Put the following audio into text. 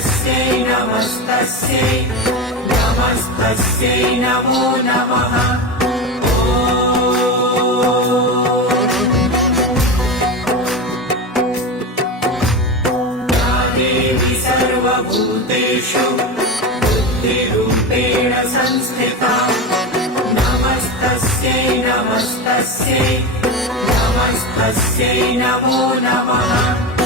नमस्तस्यै नमस्तस्यै नमस्तस्यै नमो नमः। या देवी सर्वभूतेषु बुद्धिरूपेण संस्थिता नमस्तस्यै नमस्तस्यै नमस्तस्यै नमो नमः।